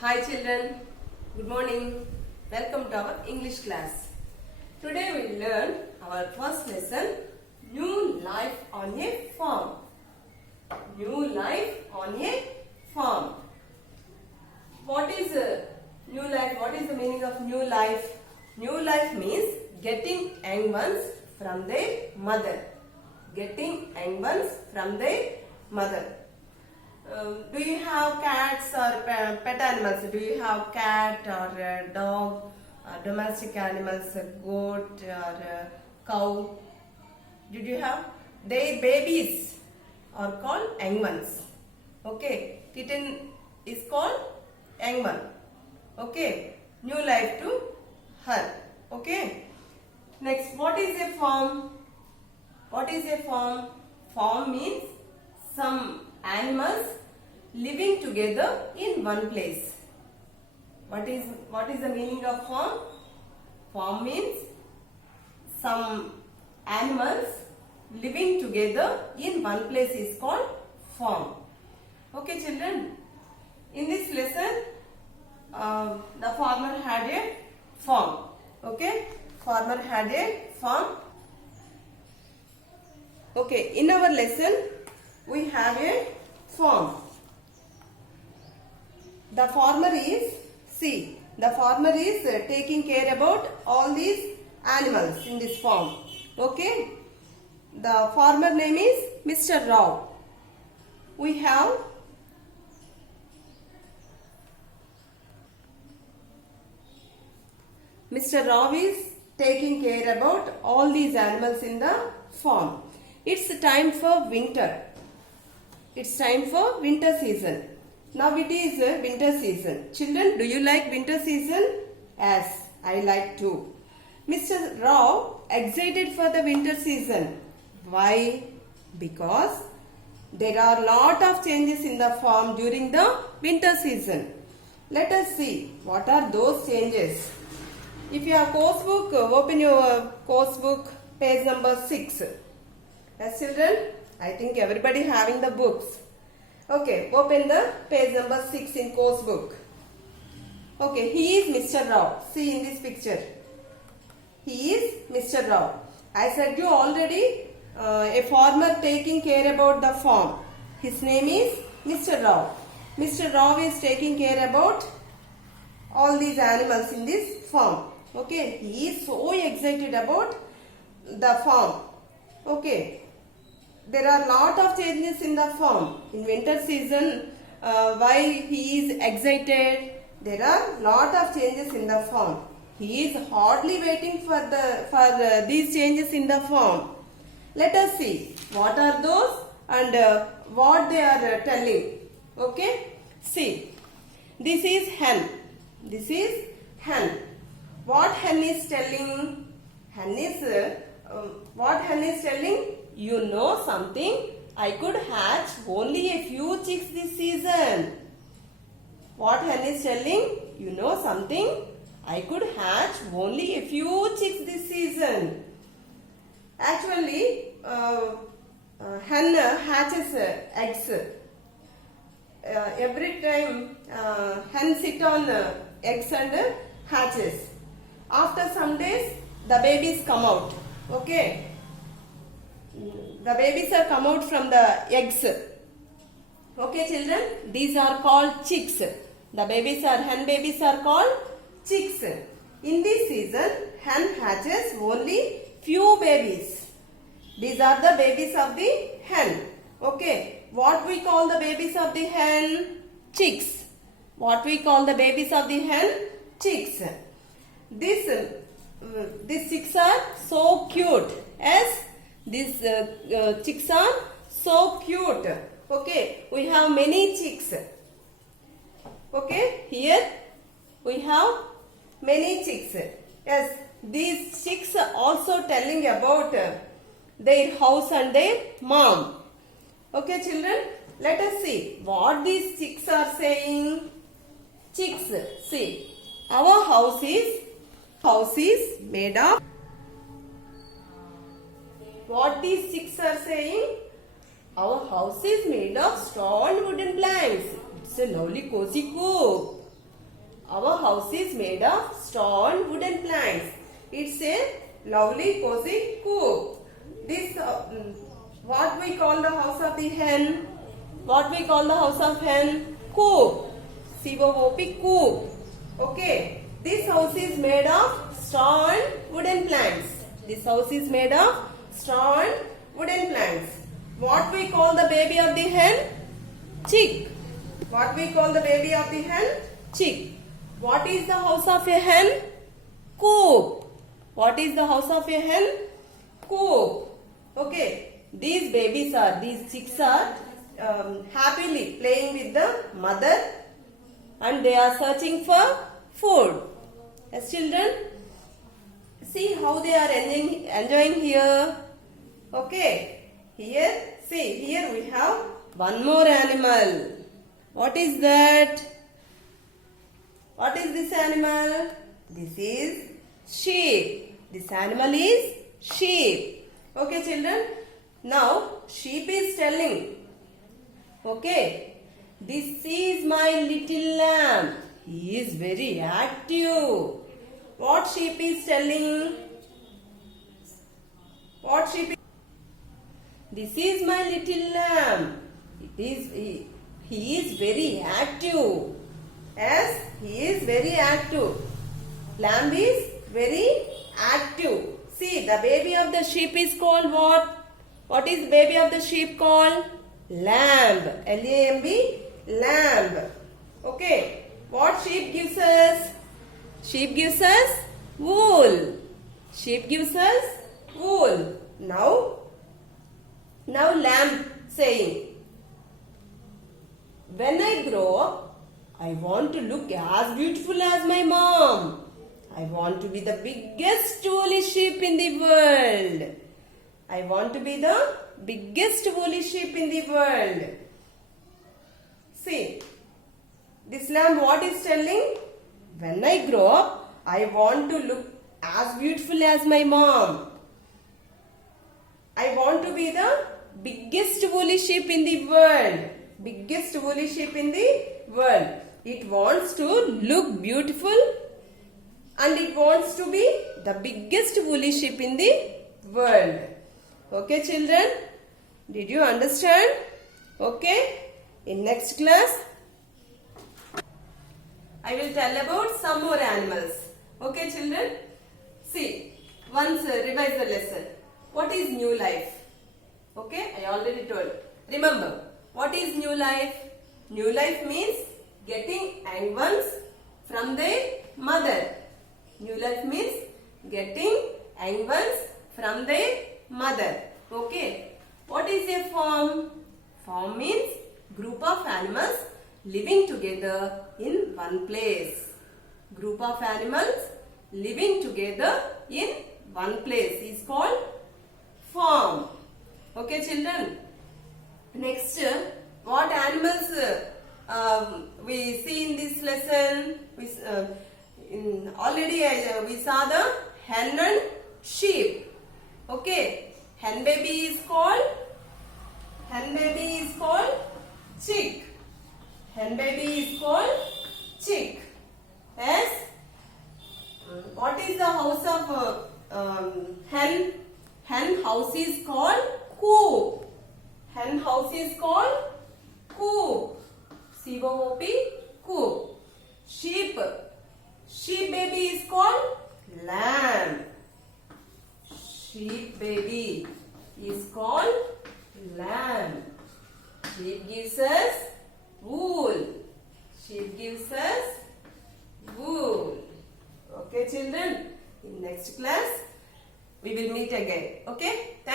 Hi children, good morning. Welcome to our English class. Today we will learn our first lesson, New Life on a Farm. New life on a farm. What is new life? What is the meaning of new life? New life means getting young ones from their mother. Getting young ones from their mother. Do you have cats or pet animals? Do you have cat or dog, domestic animals, a goat or cow? Did you have? Their babies are called young ones. Okay, kitten is called young one. Okay, new life to her. Okay. Next, what is a farm? What is a farm? Farm means some animals living together in one place. What is the meaning of farm? Farm means some animals living together in one place is called farm. Okay children, in this lesson the farmer had a farm. Okay, farmer had a farm. Okay, in our lesson we have a farm. The farmer is, the farmer is taking care about all these animals in this farm. Okay, the farmer name is Mr. Rao. We have Mr. Rao is taking care about all these animals in the farm. It's time for winter. It's time for winter season. Now it is winter season. Children, do you like winter season? Yes, I like too. Mr. Rao excited for the winter season. Why? Because there are lot of changes in the farm during the winter season. Let us see what are those changes. If you have course book, open your course book, page number 6. Yes children, I think everybody having the books. Okay, open the page number 6 in course book. Okay, he is Mr. Rao. See in this picture. He is Mr. Rao. I said you already, a farmer taking care about the farm. His name is Mr. Rao. Mr. Rao is taking care about all these animals in this farm. Okay, he is so excited about the farm. Okay. There are lot of changes in the farm. In winter season, why he is excited? There are lot of changes in the farm. He is hardly waiting for these changes in the farm. Let us see what are those and what they are telling. Okay, see, this is hen. This is hen. What hen is telling? Hen is what hen is telling? You know something? I could hatch only a few chicks this season. What hen is telling? You know something? I could hatch only a few chicks this season. Actually, hen hatches eggs. Every time hen sit on eggs and hatches. After some days, the babies come out. Okay. The babies are come out from the eggs. Okay children, these are called chicks. The babies are, hen babies are called chicks. In this season, hen hatches only few babies. These are the babies of the hen. Okay, what we call the babies of the hen? Chicks. What we call the babies of the hen? Chicks. These chicks are so cute. Yes. These chicks are so cute. Okay, we have many chicks. Okay, here we have many chicks. Yes, these chicks are also telling about their house and their mom. Okay, children, let us see what these chicks are saying. Chicks, see, our house is made of. What these chicks are saying? Our house is made of straw and wooden planks. It's a lovely cozy coop. Our house is made of straw and wooden planks. It's a lovely cozy coop. This what we call the house of the hen? What we call the house of hen? Coop. C-O-O-P, coop. Okay. This house is made of straw and wooden planks. This house is made of straw and wooden planks. What we call the baby of the hen? Chick. What we call the baby of the hen? Chick. What is the house of a hen? Coop. What is the house of a hen? Coop. Okay. These chicks are happily playing with the mother and they are searching for food. Yes, children? See how they are enjoying here. Okay. Here we have one more animal. What is that? What is this animal? This is sheep. This animal is sheep. Okay, children? Now, sheep is telling. Okay. This is my little lamb. He is very active. What sheep is telling? What sheep is? This is my little lamb. He is very active. Yes, he is very active. Lamb is very active. See, the baby of the sheep is called what? What is the baby of the sheep called? Lamb. L-A-M-B. Lamb. Okay. What sheep gives us? Sheep gives us wool. Sheep gives us wool. Now lamb saying, when I grow up, I want to look as beautiful as my mom. I want to be the biggest woolly sheep in the world. I want to be the biggest woolly sheep in the world. See, this lamb what is telling? When I grow up, I want to look as beautiful as my mom. I want to be the biggest woolly sheep in the world. Biggest woolly sheep in the world. It wants to look beautiful and it wants to be the biggest woolly sheep in the world. Okay, children? Did you understand? Okay? In next class, I will tell about some more animals. Okay, children? See, once revise the lesson. What is new life? Okay, I already told. Remember, what is new life? New life means getting young ones from their mother. New life means getting young ones from their mother. Okay. What is a farm? Farm means group of animals living together in one place. Group of animals living together in one place is called farm. Okay, children. Next, what animals we see in this lesson? Already we saw the hen and sheep. Okay, hen baby is called chick. Hen baby is called chick. Yes. What is the house of hen? Hen house is called coop. Hen house is called coop. C-O-O-P, coop. Sheep baby is called lamb. Sheep baby is called lamb. Sheep gives us wool. Sheep gives us wool. Okay, children. In next class, we will meet again. Okay. Thank you.